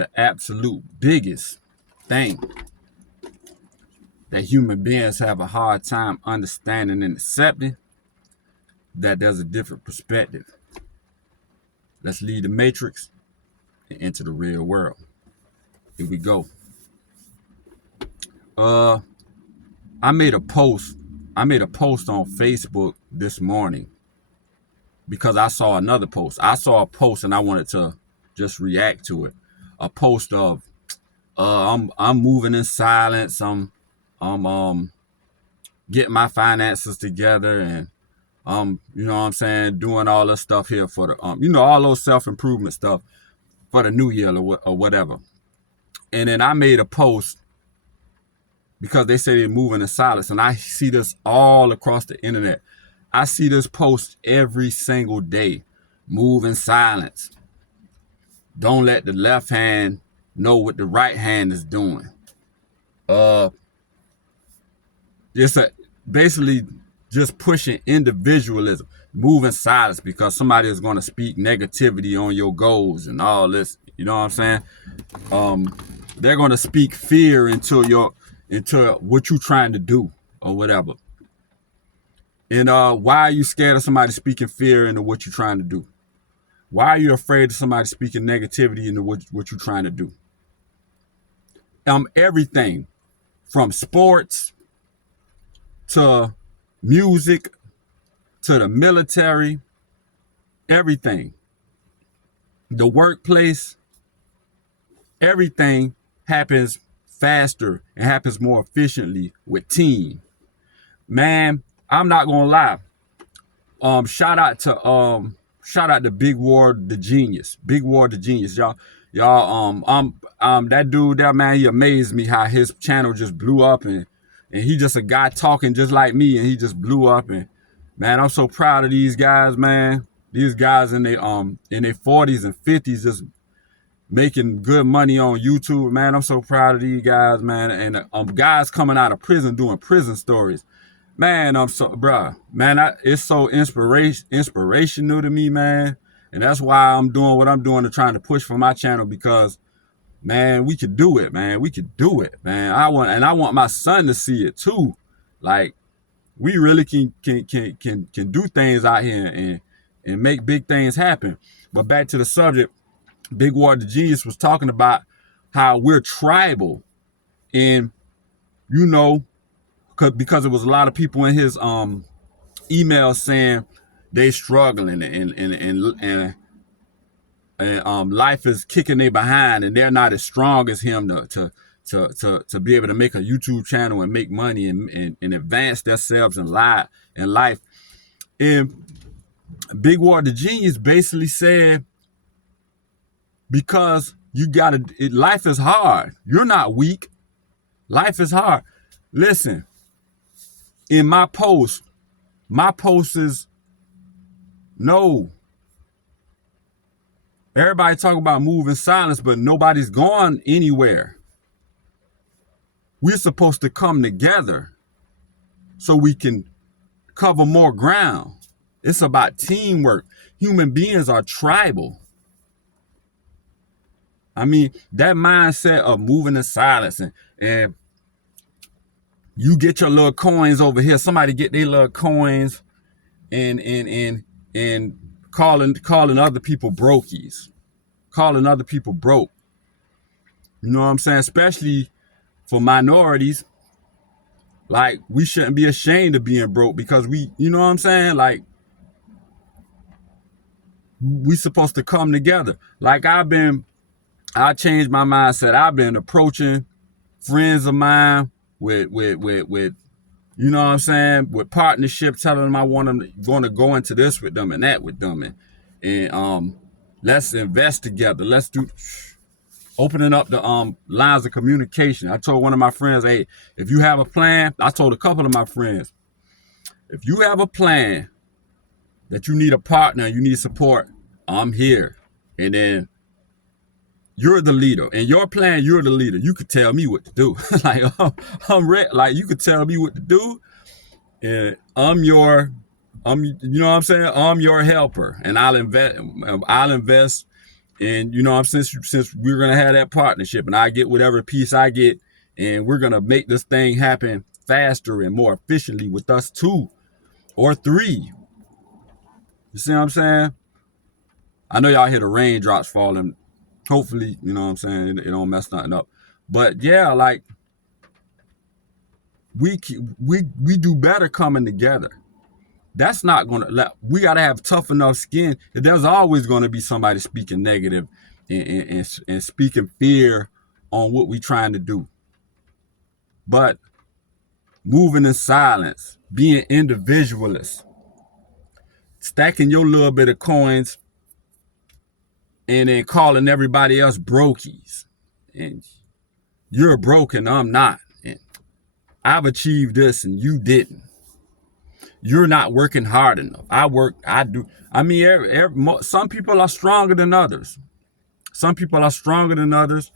the absolute biggest thing that human beings have a hard time understanding and accepting, that there's a different perspective. Let's leave the matrix and enter the real world. Here we go. I made a post on Facebook this morning because I saw another post. I saw a post and I wanted to just react to it. A post of I'm moving in silence. I'm getting my finances together, and you know what I'm saying, doing all this stuff here for the all those self-improvement stuff for the new year or whatever. And then I made a post because they say they're moving in silence, and I see this all across the internet. I see this post every single day. Move in silence. Don't let the left hand know what the right hand is doing. Basically just pushing individualism. Move in silence because somebody is going to speak negativity on your goals and all this. You know what I'm saying? They're going to speak fear into what you're trying to do or whatever. And why are you scared of somebody speaking fear into what you're trying to do? Why are you afraid of somebody speaking negativity into what you're trying to do? Everything from sports to music to the military, everything. The workplace, everything happens faster and happens more efficiently with team. Man, I'm not gonna lie. Shout out to Big Ward the Genius. Big Ward the Genius. Y'all, that dude there, man, he amazed me how his channel just blew up, and he just a guy talking just like me, and he just blew up. And man, I'm so proud of these guys, man. These guys in their 40s and 50s just making good money on YouTube, man. I'm so proud of these guys, man. And guys coming out of prison doing prison stories. Man, it's so inspirational to me, man. And that's why I'm doing what I'm doing to trying to push for my channel, because, man, we could do it, man. We could do it, man. I want my son to see it too. Like, we really can do things out here and make big things happen. But back to the subject, Big Ward the Genius was talking about how we're tribal, and because there was a lot of people in his email saying they struggling and life is kicking they behind, and they're not as strong as him to be able to make a YouTube channel and make money and advance themselves in life. And Big Ward the Genius basically said, because life is hard. You're not weak. Life is hard. Listen, in my post is no. Everybody talk about moving silence, but nobody's going anywhere. We're supposed to come together so we can cover more ground. It's about teamwork. Human beings are tribal. I mean, that mindset of moving in silence and you get your little coins over here, somebody get their little coins and calling other people brokies, calling other people broke. You know what I'm saying? Especially for minorities. Like, we shouldn't be ashamed of being broke, because you know what I'm saying? Like, we supposed to come together. Like, I changed my mindset. I've been approaching friends of mine with you know what I'm saying, with partnership, telling them I want them going to go into this with them and that with them, and let's invest together. Let's do opening up the lines of communication. I told one of my friends, hey, if you have a plan, I told a couple of my friends, if you have a plan that you need a partner, you need support, I'm here. And then you're the leader. In your plan, you're the leader. You could tell me what to do. Like, I'm ready. Like, you could tell me what to do, and you know what I'm saying? I'm your helper, and I'll invest And you know, since we're gonna have that partnership, and I get whatever piece I get, and we're gonna make this thing happen faster and more efficiently with us 2 or 3. You see what I'm saying? I know y'all hear the raindrops falling. Hopefully, you know what I'm saying, it don't mess nothing up. But yeah, like we do better coming together. That's not gonna. We gotta have tough enough skin. There's always gonna be somebody speaking negative and speaking fear on what we trying to do. But moving in silence, being individualists, stacking your little bit of coins, and then calling everybody else brokies. And you're broke and I'm not. And I've achieved this and you didn't. You're not working hard enough. I do. I mean, some people are stronger than others. Some people are stronger than others.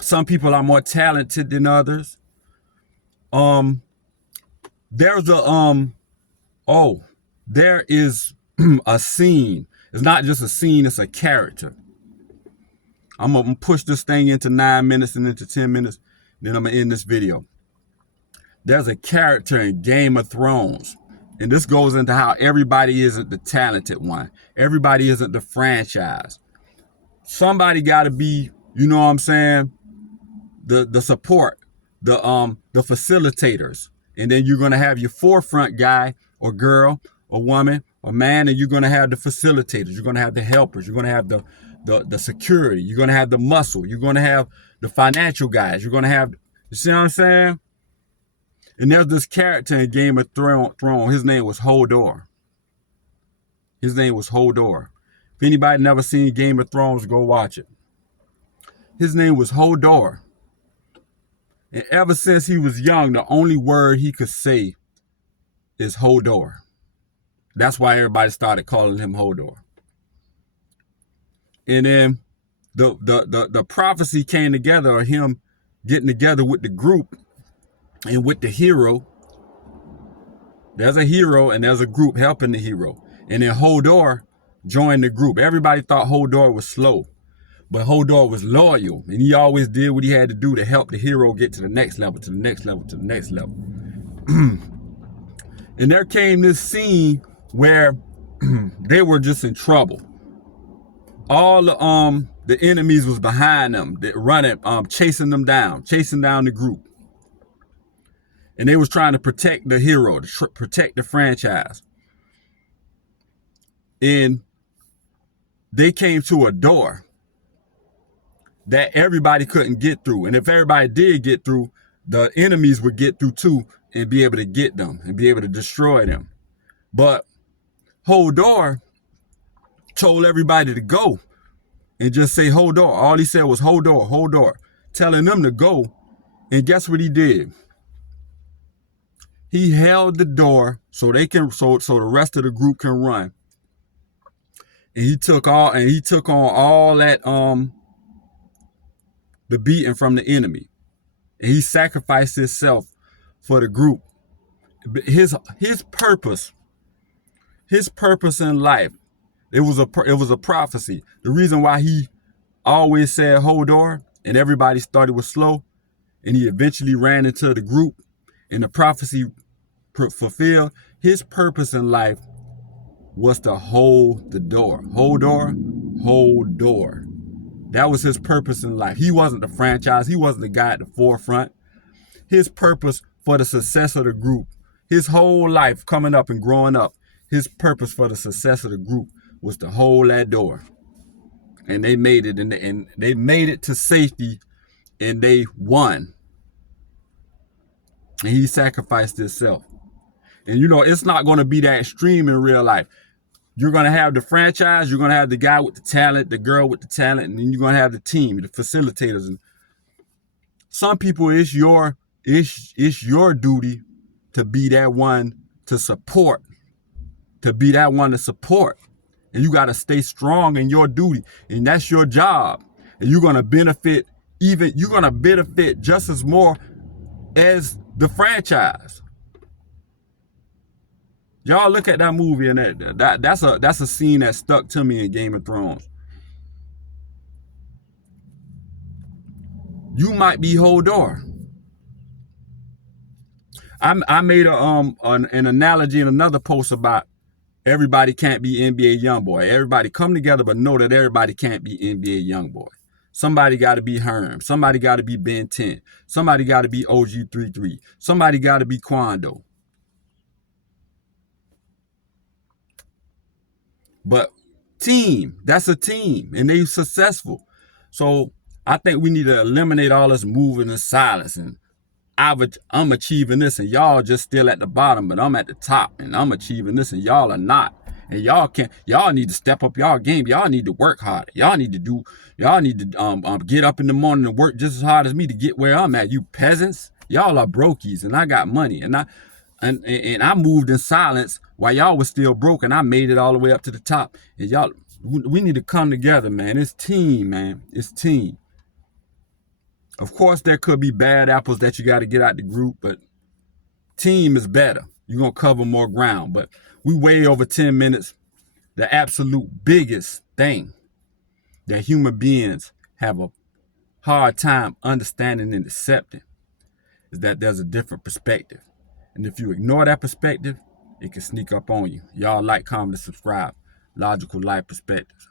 Some people are more talented than others. There's there is a scene. It's not just a scene, it's a character. I'm gonna push this thing into 9 minutes and into 10 minutes, then I'm gonna end this video. There's a character in Game of Thrones, and this goes into how everybody isn't the talented one. Everybody isn't the franchise. Somebody gotta be, you know what I'm saying, the support, the facilitators. And then you're gonna have your forefront guy or girl or woman or man, and you're gonna have the facilitators, you're gonna have the helpers, you're gonna have the security, you're gonna have the muscle, you're gonna have the financial guys, you're gonna have, you see what I'm saying? And there's this character in Game of Thrones. His name was Hodor. His name was Hodor. If anybody never seen Game of Thrones, go watch it. His name was Hodor. And ever since he was young, the only word he could say is Hodor. That's why everybody started calling him Hodor. And then the prophecy came together of him getting together with the group and with the hero. There's a hero and there's a group helping the hero. And then Hodor joined the group. Everybody thought Hodor was slow, but Hodor was loyal, and he always did what he had to do to help the hero get to the next level, to the next level, to the next level. And there came this scene where they were just in trouble. All the enemies was behind them, running, chasing down the group. And they was trying to protect the hero, to protect the franchise. And they came to a door that everybody couldn't get through. And if everybody did get through, the enemies would get through too and be able to get them and be able to destroy them. But Hodor told everybody to go and just say Hodor. All he said was Hodor, Hodor, telling them to go. And guess what he did? He held the door so they can, so the rest of the group can run. And he took on all that the beating from the enemy. And he sacrificed himself for the group. His purpose in life, it was a prophecy. The reason why he always said Hodor and everybody started with slow, and he eventually ran into the group, and the prophecy fulfilled. His purpose in life was to hold the door. Hodor, hold door. That was his purpose in life. He wasn't the franchise. He wasn't the guy at the forefront. His purpose for the success of the group, his whole life coming up and growing up, his purpose for the success of the group was to hold that door. And they made it, and they made it to safety, and they won. And he sacrificed himself. And you know, it's not going to be that extreme in real life. You're going to have the franchise, you're going to have the guy with the talent, the girl with the talent, and then you're going to have the team, the facilitators. And some people, it's your duty to be that one to support, And you got to stay strong in your duty, and that's your job. And you're going to benefit just as more as the franchise. Y'all look at that movie, and that's a scene that stuck to me in Game of Thrones. You might be Hodor. I made an analogy in another post about everybody can't be NBA YoungBoy. Everybody come together, but know that everybody can't be NBA YoungBoy. Somebody got to be Herm. Somebody got to be Ben 10. Somebody got to be OG33. Somebody got to be Quando. But team, that's a team, and they successful. So I think we need to eliminate all this moving in silence and I'm achieving this and y'all just still at the bottom, but I'm at the top and I'm achieving this and y'all are not. And y'all need to step up y'all game. Y'all need to work harder. Y'all need to get up in the morning and work just as hard as me to get where I'm at. You peasants, y'all are brokies and I got money and I moved in silence while y'all was still broke and I made it all the way up to the top. And y'all, we need to come together, man. It's team, man. It's team. Of course, there could be bad apples that you got to get out the group, but team is better. You're going to cover more ground. But we way over 10 minutes. The absolute biggest thing that human beings have a hard time understanding and accepting is that there's a different perspective. And if you ignore that perspective, it can sneak up on you. Y'all like, comment, and subscribe. Logical Life Perspectives.